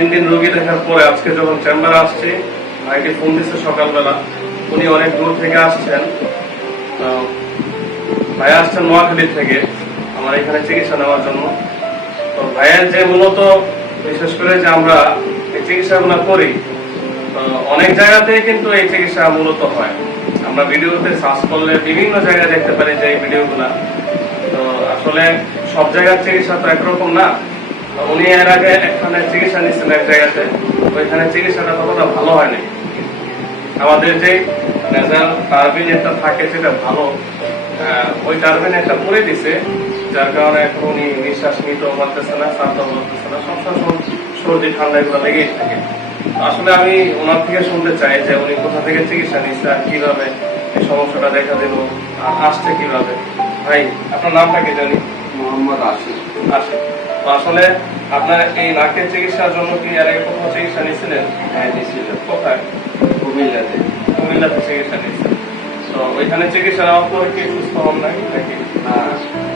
তিন দিন রোগী দেখার পরে আজকে যখন চেম্বারে আসছি ভাইকে ফোন দিচ্ছে সকালবেলা। উনি অনেক দূর থেকে আসছেন। ভাই আসছেন নোয়াখালী থেকে, আমার এখানে চিকিৎসা নেওয়ার জন্য। তো ভাইয়ের যে মূলত, বিশেষ করে যে আমরা এই চিকিৎসাগুলো করি অনেক জায়গাতেই কিন্তু এই চিকিৎসা মূলত হয়। আমরা ভিডিওতে সার্চ করলে বিভিন্ন জায়গায় দেখতে পারি যে এই ভিডিওগুলা। তো আসলে সব জায়গার চিকিৎসা তো একরকম না। উনি এর আগে এখানে চিকিৎসা নিচ্ছেন এক জায়গাতে। ওইখানে চিকিৎসাটা ততটা ভালো হয়নি। আমাদের যে নেজাল টার্বিন একটা থাকে যেটা ভালো ওই টার্বিন একটা পরে দিছে যার কারণে এখন উনি নিঃশ্বাস নিতেও পারতেছে না শ্বাসও পারতেছে না সবসময় সর্দি ঠান্ডা এগুলো লেগেই থাকে। আসলে আমি ওনার থেকে শুনতে চাই যে উনি কোথা থেকে চিকিৎসা নিচ্ছে আর কীভাবে এই সমস্যাটা দেখা দিল আর আসছে কীভাবে। ভাই আপনার নামটা কি জানি? মোহাম্মদ আশিক আসে তো আসলে আপনার এই নাকের চিকিৎসার জন্য কি এর আগে কোথাও চিকিৎসা নিয়েছিলেন? হ্যাঁ কোথায়? কুমিল্লাতে। কুমিল্লাতে চিকিৎসা নিয়েছেন তো ওইখানে চিকিৎসা নেওয়ার পরে কি সুস্থ হন নাই নাকি? না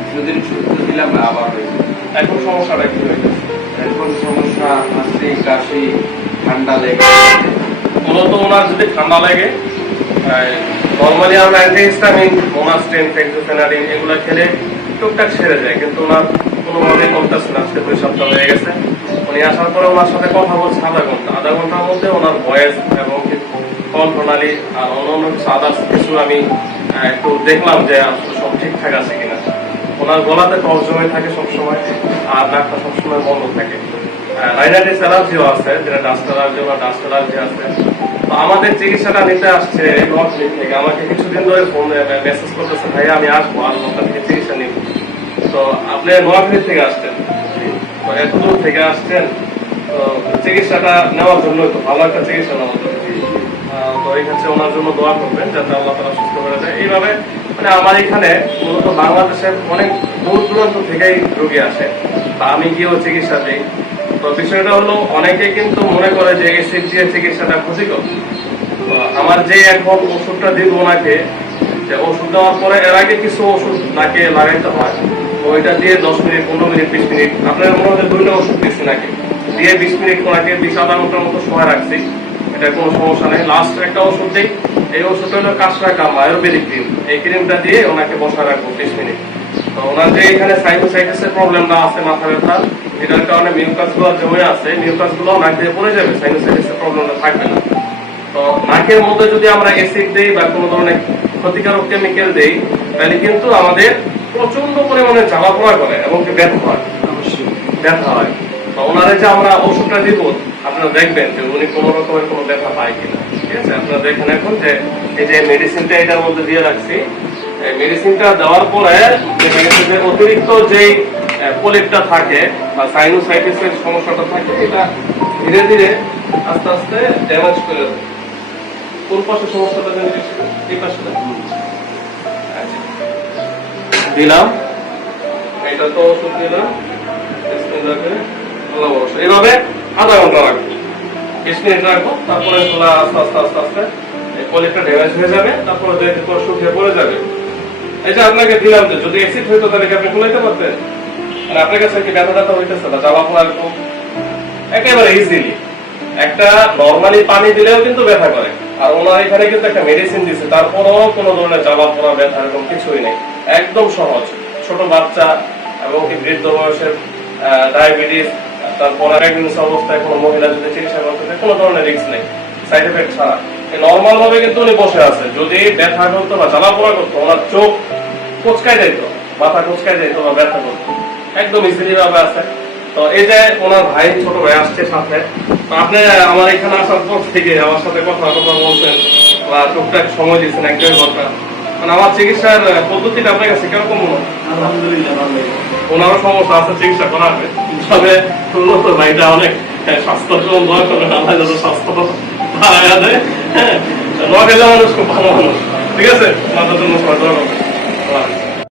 কিছুদিন সুস্থ ছিলাম আবার হয়েছে। এখন সমস্যাটা কি হয়েছে? এখন সমস্যা হাসি কাশি ঠান্ডা লেগে মূলত ওনার যদি ঠান্ডা লাগে নর্মালি আমরা অ্যান্টিহিস্টামিন মোনাস্টেন ফেক্সোফেনাডিন এগুলো খেলে টুকটাক সেরে যায় কিন্তু ওনার কোনোভাবেই কমতেছে না, আজকে দুই সপ্তাহ হয়ে গেছে। উনি আসার পরে ওনার সাথে কথা বলছে আধা ঘণ্টা। আধা ঘণ্টার মধ্যে ওনার ভয়েস এবং কল প্রণালী আর অন্যান্য আদার্স কিছু আমি একটু দেখলাম যে সব ঠিকঠাক আছে কিনা। ওনার গলাতে কফ জমে থাকে সবসময় আর নাকটা সবসময় বন্ধ থাকে। রাইনাইটিস অ্যালার্জিও আছে, যেটা ডাস্ট অ্যালার্জি বা ডাস্ট অ্যালার্জি আছে। তো আমাদের চিকিৎসাটা নিতে আসছে আমাকে কিছুদিন ধরে ফোন মেসেজ করতেছে, ভাইয়া, আমি আসব আর থেকে তো আপনি নোয়াখালী থেকে আসছেন তো এত দূর থেকে চিকিৎসাটা নেওয়ার জন্য ভালো একটা চিকিৎসা জন্য। তো ওনার জন্য দোয়া করবেন যাতে আল্লাহ তারা সুস্থ করে দেয়। এইভাবে মানে আমার এখানে মূলত বাংলাদেশের অনেক দূর দূরান্ত থেকেই রোগী আসে। তা আমি গিয়েও চিকিৎসা দিই তো বিষয়টা হলো, অনেকে কিন্তু মনে করে যে দিয়ে চিকিৎসাটা ক্ষতিকর। আমার যে এখন ওষুধটা দিব ওনাকে যে ওষুধ দেওয়ার পরে এর আগে কিছু ওষুধ নাকে লাগাইতে হয়? তো ওইটা দিয়ে দশ মিনিট, পনেরো মিনিট, বিশ মিনিট। আপনার মনে হচ্ছে দুইটা ওষুধ দিচ্ছি নাকি? দিয়ে বিশ মিনিট ওনাকে বিশ আধা ঘণ্টার মতো সময় রাখছি। এটা কোনো সমস্যা নেই। লাস্ট একটা ওষুধ দিই। এই ওষুধটা হলো কাঁচরা কাম আয়ুর্বেদিক ক্রিম। এই ক্রিমটা দিয়ে ওনাকে বসা রাখব বিশ মিনিট। তো ওনার যে এখানে সাইনোসাইটিসের প্রবলেমটা আছে, মাথা ব্যথা, এটার কারণে মিউকাসগুলো জমে আছে মিউকাসগুলো নাক দিয়ে পড়ে যাবে সাইনোসাইটিসের প্রবলেমটা থাকবে না। তো নাকের মধ্যে যদি আমরা অ্যাসিড দেই বা কোনো ধরনের ক্ষতিকারক কেমিক্যাল দেই তাহলে কিন্তু আমাদের প্রচণ্ড পরিমাণে জ্বালা পোড়া করে এবং ব্যথা হয়। ব্যথা হয়। ওনারে যে আমরা ওষুধটা দিব আপনারা দেখবেন যে উনি কোনো রকমের কোনো ব্যথা পায় কিনা। ঠিক আছে? আপনারা দেখেন এখন যে এই যে মেডিসিনটা এটার মধ্যে দিয়ে রাখছি। মেডিসিনটা দেওয়ার পরে যে অতিরিক্ত যেই পলিপটা থাকে বা সাইনোসাইটিসের সমস্যাটা থাকে এটা ধীরে ধীরে আস্তে আস্তে ড্যামেজ করে দেয়। কোন পাশে? আচ্ছা। দিলাম। এটা তো ওষুধ দিলাম। এইভাবে আধা ঘণ্টা রাখব বিশ রাখব। তারপরে খোলা আস্তে আস্তে আস্তে আস্তে ড্যামেজ হয়ে যাবে। তারপরে পড়ে যাবে। আপনাকে দিলাম যে, যদি তাহলে আপনি আপনার কাছে কি না? একেবারে ইজিলি একটা নর্মালি পানি দিলেও কিন্তু ব্যথা করে। আর ওনার এখানে কিন্তু একটা মেডিসিন দিচ্ছে তারপরও কোনো ধরনের জ্বালা পোড়া, ব্যথা এরকম কিছুই নেই। একদম সহজ। ছোট বাচ্চা এবং কি বৃদ্ধ বয়সের ডায়াবেটিস তারপরে প্রেগনেন্সি অবস্থায় কোনো মহিলা যদি চিকিৎসা করতে কোনো ধরনের রিস্ক নেই সাইড এফেক্ট ছাড়া। নর্মাল ভাবে কিন্তু উনি বসে আছে। যদি ব্যথা করতো বা জ্বালা পোড়া করতো, ওনার চোখ কোচকায় যেত মাথা কোচকায় যেত বা ব্যথা করতো। একদম ইজিলি ভাবে আছে। তো এই যে ওনার ভাই ছোট ভাই আসছে সাথে আপনি আমার এখানে আসার পর থেকে আমার সাথে কথা কথা বলছেন বা টুকটাক সময় দিচ্ছেন এক দেড় ঘণ্টা। মানে আমার চিকিৎসার পদ্ধতিটা আপনার কাছে কীরকম মনে? আলহামদুলিল্লাহ ওনারও সমস্যা আছে চিকিৎসা তবে উন্নত ভাইটা অনেক স্বাস্থ্যকর দোয়া করবেন আল্লাহ যত স্বাস্থ্য বাড়ায় দেয় হ্যাঁ। নোয়াখালী মানুষ খুব ভালো মানুষ। ঠিক আছে? আপনাদের জন্য